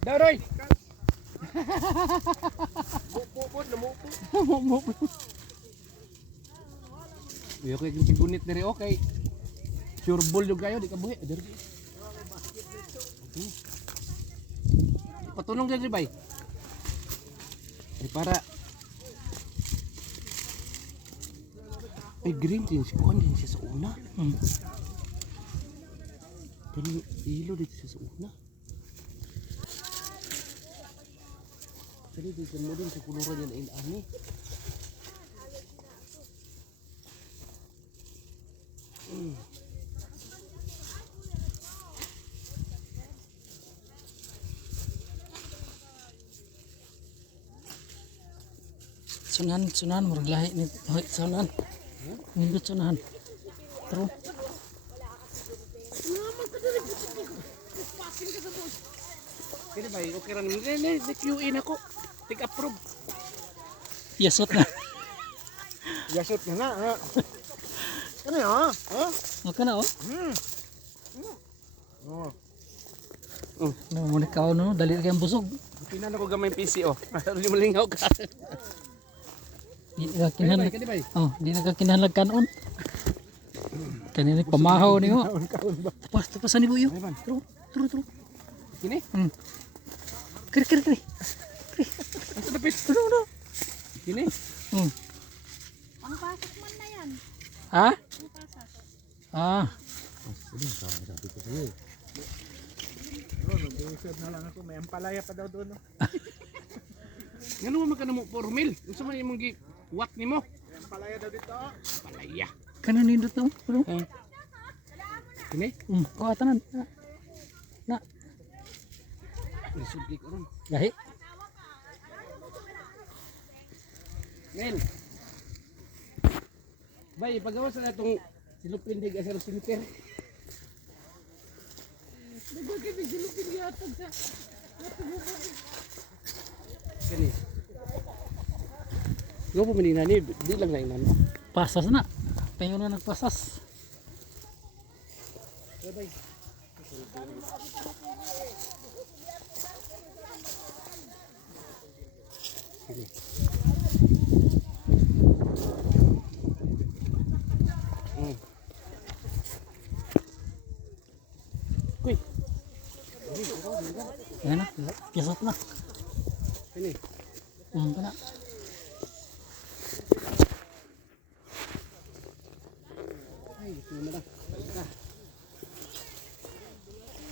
Daroy! Pupod na mupo. Yo kay kung sigunit diri okay. Sure ball yung kayo di ka buhi. Diri. Patulong diri bay. Ay para Ay green din si Kuan din siya sa una. Hmm. Pero ilo dito siya sa una. Pero dito mo din sa kuluran niya na inani. Sunahan, sunahan, murag lahi ni hoy sunahan. Nindot sunahan. Pero Kini bay, okay. Ni ni QA na ko. Take approve. yasot na. Yasot na na. ha? Ano yun ha? Ha? Na oh. Hmm. Oh. No, mo ikaw no, dali ra kayong busog. Pinan ako gamay PC oh. Malingaw ka. Di ka kani bay. Oh, di na ka kinahanglan kanon. Kanina pamahaw ni mo. Kaon ba? Pas, tapasan ni Buyo. Tro, tro, tro. Kini? Hmm. Kiri, kiri, kiri. Ang tapis. Tro, tro. Kini? Hmm. Ang pasok man na yan. Ha? Ang pasok. Ah, Oh, nag-uusap na lang ako. May ampalaya pa daw doon. no? Ngano mo magkano mo 4 mil? Unsa man imong gi what nimo? May ampalaya daw dito. oh. Palaya. kanon nindot no. Tro. Hmm. Kini? Hmm, kuha tanan. Na. Na, Isugli ko ron. lahi. Mel. Bay, pagawa sa natong silupindig asar sinker. Kani. Go po manina ni, di lang na inan. Pasas na. Payo na nagpasas. Kini. Hmm. Kuy, Yan na, yasot na. kani. Hmm, kana. Ay, ito na lang. Balik na.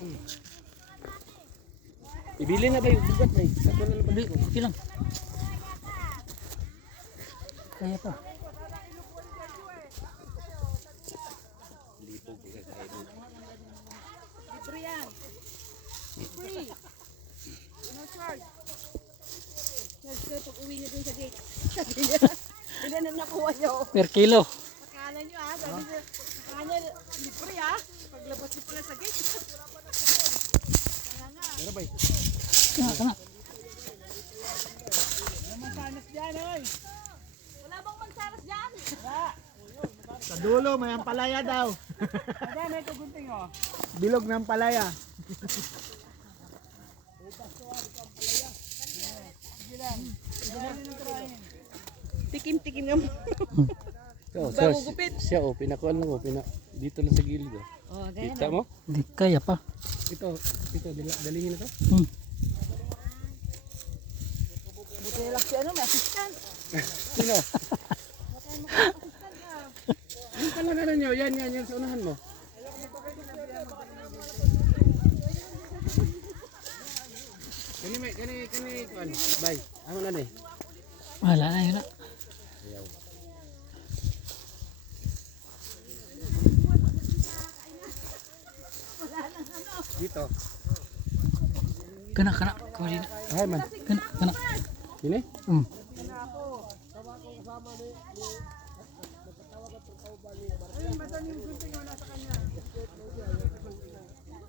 Hmm. Ibili na ba yung bugat ba? Kato na lang ba? Okay lang. Kaya pa. Libre yan. Free. Charge ko pag uwi dun sa gate. Sabi niya. Hindi na nakuha niyo. Per kilo. Akala niyo ah. Sabi niya. Akala niya libre ah. Paglabas niyo pala sa gate. Kaya nga. Pero ba? Kana, kana. Mansanas dyan oy. Wala bang mansanas dyan? Sa dulo, may ampalaya daw. Wala may tugunting oh. Bilog ng ampalaya. Tikim-tikim yung So, Bago so, gupit. siya oh, pinakuan lang oh, pina, dito lang sa gilid oh. Oh, Kita mo? Hindi, kaya pa. Ito, ito, dala, dalhin na to. Hmm. Buti na lang si ano, may assistant. Sino? Yung pala na nyo, yan, yan, yan sa unahan mo. Kani may, kani, kani, kuan, bay, ano na ni? Wala na yun na. Dito. Kana, kana. Kawali na. Ay man. Kana, kana. Kini? Hmm.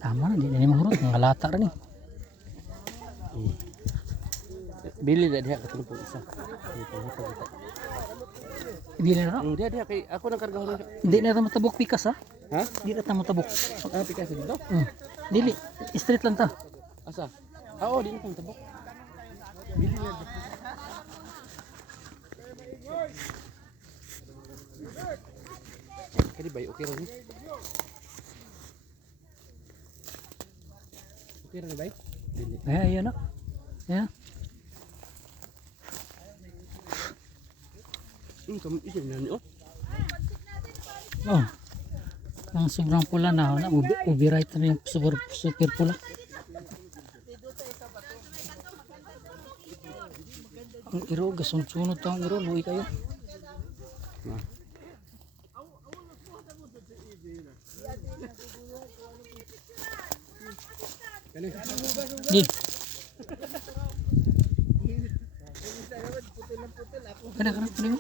Tama na, di na ni mahurot. Mga lata rin eh. Bili na diha katulong po isa. Hindi na na. Ang diha diha kay ako nang kargahon. Hindi na na matabok pikas ha. Ha? Hindi na ta matabok. Ah, pikas dito. Hmm. Dili, straight lang ta. Asa? Oo, di na pang tabok. Kadi bay, okay ra ni. Okay ra ni bay? Dili. Eh, ayan na. Ayan. Hmm, kam isin na ni oh. Oh. Ang sobrang pula na, na ubi, ubi right na yung super, super pula. Ang iro, gasunod-sunod to ang iro, luwi kayo. Di. Kana kana kana mo.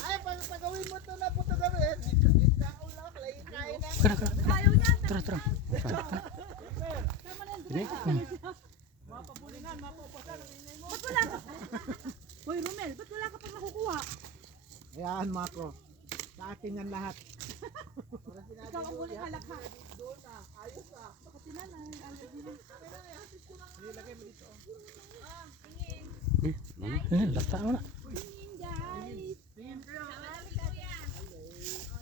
Ay, pag pagawin mo to na puto gabi. Kana kana. Tara tara. Hoy, Romel, ba't wala ka pang nakukuha? Ayan, Mako. Sa akin yan lahat. Ikaw ang uling halakha. Baka tinanay, allergy mo. Eh, lata mo na.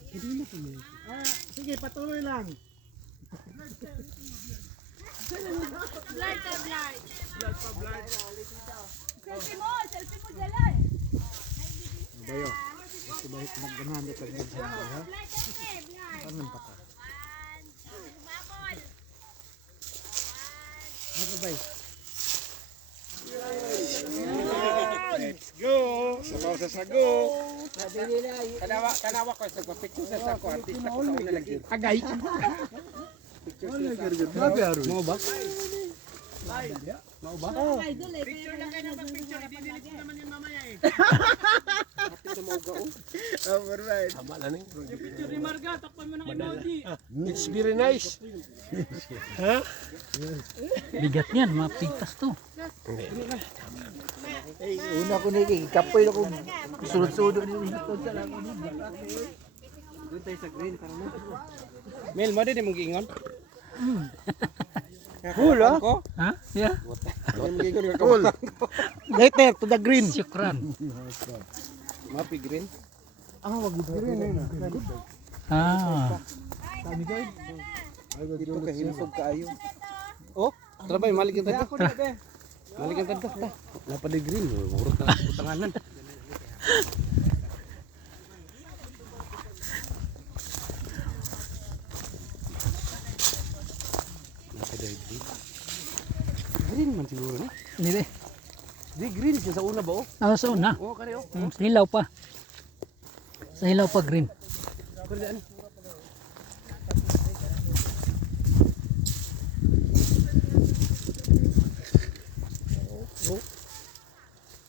Ah, sige, patuloy lang. Blard ka, blard. Selfie mo, selfie mo dyan. Bayo. Ito ba ito magdanahan ito magdanahan ha? Blard kasi, blard. Ano pa ka? Ano ba? Kanawa, kanawa ko sa picture sa ko artista ko sa una lagi. Agay. Grabe aro. Mo ba? Mo ba? Idol eh. Picture lang kayo ng picture. Ate sa mauga oh. Oh, alright. Tama na ni. It's very nice. Bigat niyan, mapigtas to. Eh, una ko niki, kapoy ako. Sulod-sulod ni hipon sa lang. Doon tayo sa green para na. Mel, mo din mong giingon? Cool, ah. Ko? Ha? Yeah. Mong giingon ka Cool. Later to the green. Syukran. Mapi green. Ah, wag green eh. Ah. Ito ka hinsog kaayo. Oh, trabay malik kita. Na be. Malik kita ta. Napa di green, murot na utanganan. Napa di green. Green man siguro ni. Hindi. Di green siya sa una ba oh? Ah, sa una. Oh, kare oh. Hmm, sa hilaw pa. Sa hilaw pa green. Kare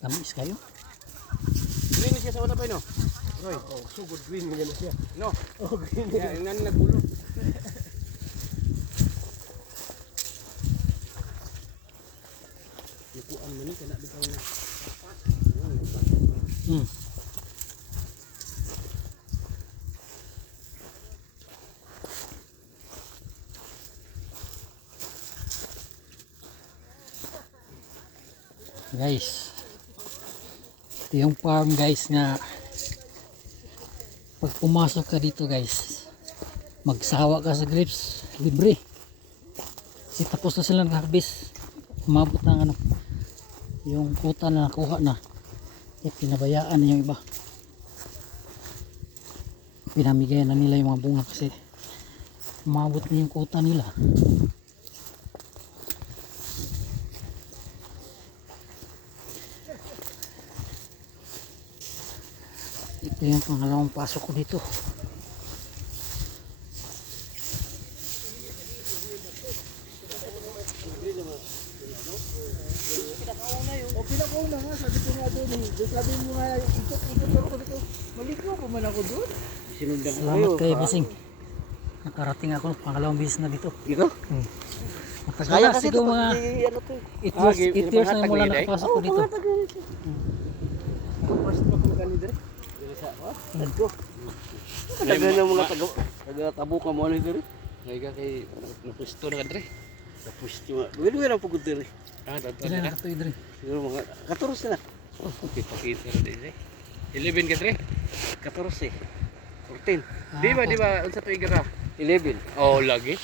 Tamis kayo. Green siya sa una pa no. Roy, oh, so good green mo yan siya. No. Oh, green. Yeah, nan nagulo. Yukuan man ni kana bitaw na. Hmm. Guys. Ito yung farm guys na pag pumasok ka dito guys magsawa ka sa grapes libre. Kasi tapos na sila ng-harvest umabot ng ano yung kuta na nakuha na. Eh, pinabayaan na yung iba. Pinamigay na nila yung mga bunga kasi umabot na yung kuta nila yung pangalawang pasok ko dito O pinakauna nga, sabi ko nga doon eh. Sabi mo nga, ikot-ikot ako dito. Maligo pa man ako doon. Sinundan ko salamat kay Basing nakarating ako pangalawang bisis na dito Dito? hmm. matagal na siguro mga ano to. 8 Ah, years, gi- 8 years na gipangatag mula eh? nakapasok ko dito First pa ko gani dire. Dire go. Taga na mga taga taga tabo ka mo ni dire. Ngay ka kay napusto na ka dire. Tapos cuma, duwi-duwi lang pugod diri. Ah, dato na katuyo diri? Siguro mga 14 na. Oh, okay, pakita na eh. 11 ka dre? 14. 14. Ah, di ba, di ba, unsa tuig ka? 11. Oh, lagi.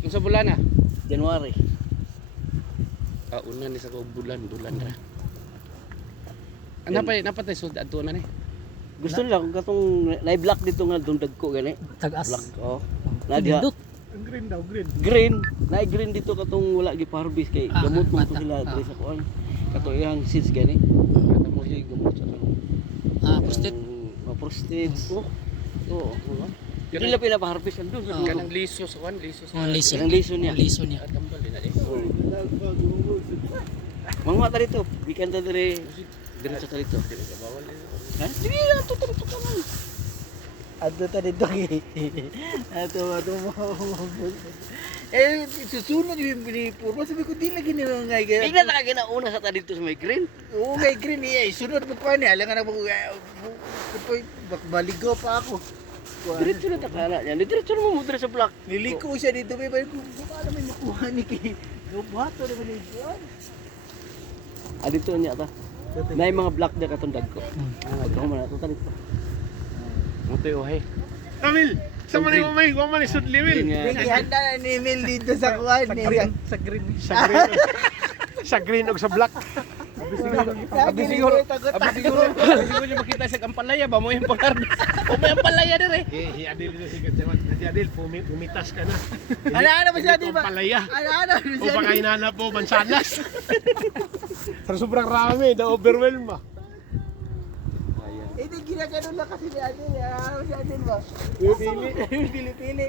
Unsa bulan na? January. Ah, una ni sa bulan, bulan ra. Ano pa, napatay sud adto na ni. Gusto nila kung katong na-block dito nga doon dagko gani. Tagas. Black oh. Nadia. Ang green daw, green. green, na green dito katong wala gi harvest kay Ah, gamot mo to sila Ah. diri sa kuan. Kato iyang seeds gani. Kato mo siya gamot sa kanang Ah, posted. mga prostate. Oh. Oo. Oh, Yan Dili la pinapa-harvest ang doon. Oo. Kanang liso sa kan, liso sa. Ang liso. Ang liso niya. Ang liso niya. At tambal din. Oh. Mga ta dito, bikan ta diri diri sa dito. Bawal din. Dili lang to to to to. Ato ta dito kay. Ato ato mo. Eh, susunod yung pinipuro. Sabi ko, di lagi nila nga. Di na talaga na una sa ta dito sa may green. Oo, ngay green eh. Sunod mo pa niya. Alam nga na mo. Baligo pa ako. Diretso na ta kana niya. Diretso na mo sa block. Niliko siya dito. May bayo kung paano may nakuha ni kay. Gubato naman yung buwan. Ah, dito niya ta. Na mga block na katong dagko. Hmm. Ah, ikaw man ato ta dito. Mutoy ohay. Kamil, sa man mo may gumaman ni Sudli Mil. Handa na ni Emil dito sa kuhan. Sa green. Sa green. Sa green. sa green o sa black. Abi siguro. Abi siguro, abi siguro yung makita sa kampalaya ba mo yung polar. O may ampalaya din eh. Eh, si Adil dito si Gatsawan. Si Adil, pumi- pumitas ka na. Ano ano ba siya di ba? Palaya. Ano ano ba O siya? baka hinanap po mansanas. Sobrang rami, na-overwhelm ah. Eh, di ginagano lang kasi ni Adil. Ano si Adil ba? Pili-pili.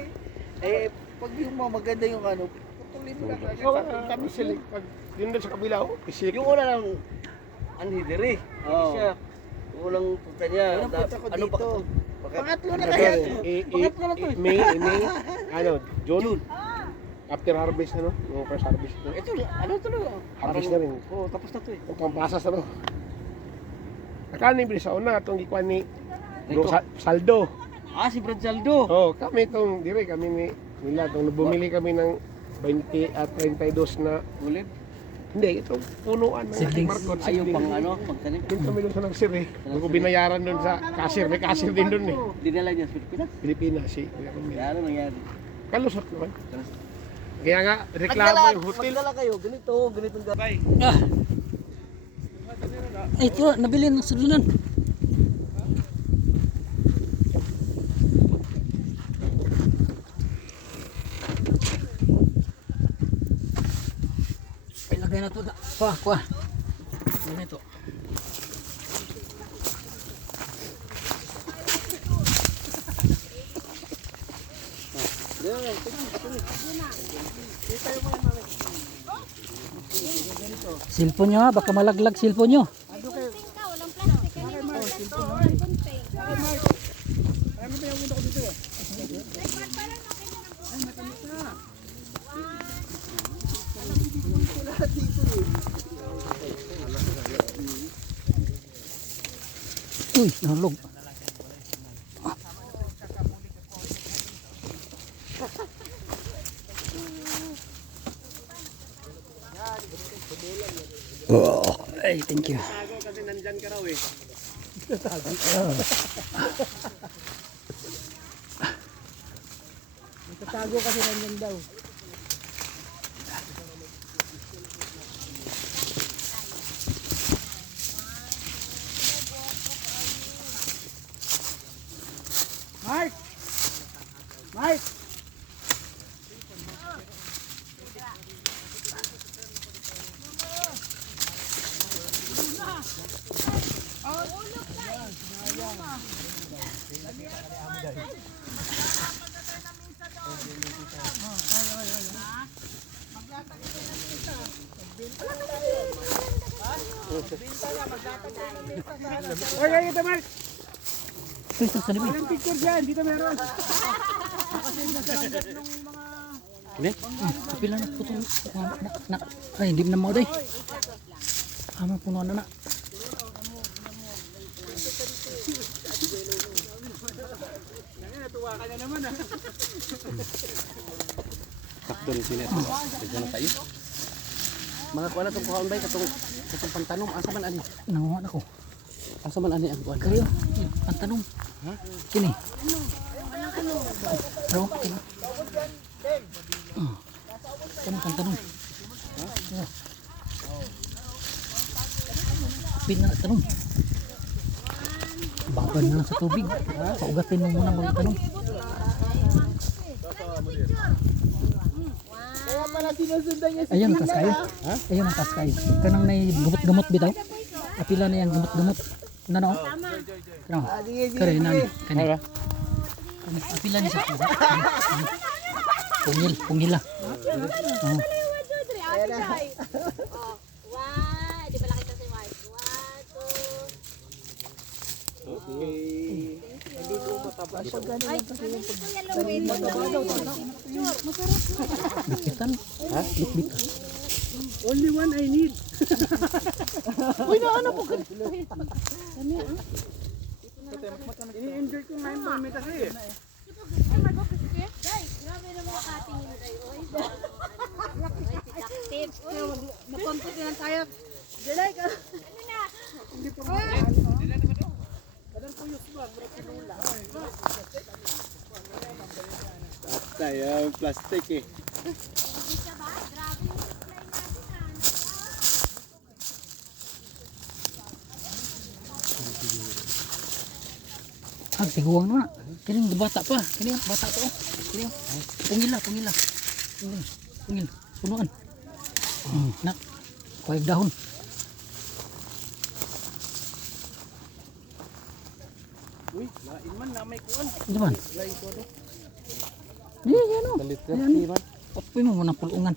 Eh, pag yung mga maganda yung ano, putulin mo na kasi Oh, kami sila. Pag yun doon sa kabila, oh, pisik. Yung una lang anhi diri. Oo. Siya. Ulang punta niya. Unang punta ko ano dito. pa? Pangatlo na Ano kaya. to? Eh, eh, Pangatlo na to. eh, May, eh, May, ano, June. After harvest, ano? Yung first harvest. No? Ito, ano to lang? Harvest na rin. Oo, tapos na to eh. Ang pampasas, ano? Nakanin bilis sa una, itong gikuan ni Bro Sa- Saldo. Ah, si Brad Saldo. Oh, kami itong, dire kami ni nila, itong bumili kami ng 20 at 32 na, Ulit. hindi, itong punuan ng Seedlings. markot. Ayaw pang ano, magtanim. Doon kami doon sa nagsir eh. Doon ko binayaran doon sa cashier. May cashier din doon eh. Dinala niya sa Pilipinas. Pilipinas Romel. Kaya ano nangyari? Kalusot naman. Kaya nga, reklamo yung hotel. Magdala kayo, ganito, ganitong. Ah. Ito, nabili ng sulunan. Ilagay na ito. Kuha, kuha. Ilagay Cellphone nyo ha, baka malaglag cellphone nyo. Uy, nahulog. Ay, thank you. Kasi nandyan ka raw eh. Tatago kasi nanyan daw. Mark! Oy, oy, ito Mark! Ito, ito, sa. Walang picture dyan, dito meron. Ah, kapila na putol. Na, na, na, ay, hindi mo na mauday. Amo puno na na. Sakto ni sini ato. Daghan na tayo. Mga kuan atong kuhaon bay katong katong pantanom asa man ani? Nanguha na ko. Asa man ani ang kuan? Kayo, pantanong. Ha? Kini. Ano? Kini. Ah. Kani pantanong. Ha? Pina tanong. Babad na lang sa tubig. Paugatin mo muna bago tanong. Pala sinusundan niya si Ayun ang taskay. Ha? Ayun ang taskay. Kanang may gamot-gamot bitaw. Apila na yan gamot-gamot. Ano? Kanang. Ah, sige, sige, Kare sige. nani. Kani. Kani apila ni sa kuha. Pungil, pungil lah. Oh. Ayan na. Oh, one. Di ba nakita si Mike? One, two. Ay, ano si Kuya Lowin? Bikitan. Ha? Bit-bit. Only one I need. Ini-enjoy ko nga yung pamit kasi. Guys, grabe na mga cutting yun tayo. Oy, Nakontot na tayo. Dilay ka. ano na? Eh. Hindi siya ba? Grabe yung supply natin ah. Ah, tiguang na. Kini bata pa. Kini bata pa. oh. Kini. Pungil lah, pungil lah. Pungil. Pungil. Punuan. Hmm, nak. Kuhay dahon. Uy, lain man na may kuwan. Di man? Lain ko ano. Di, yan o. Balit Ayan. Apoy mo muna pulungan.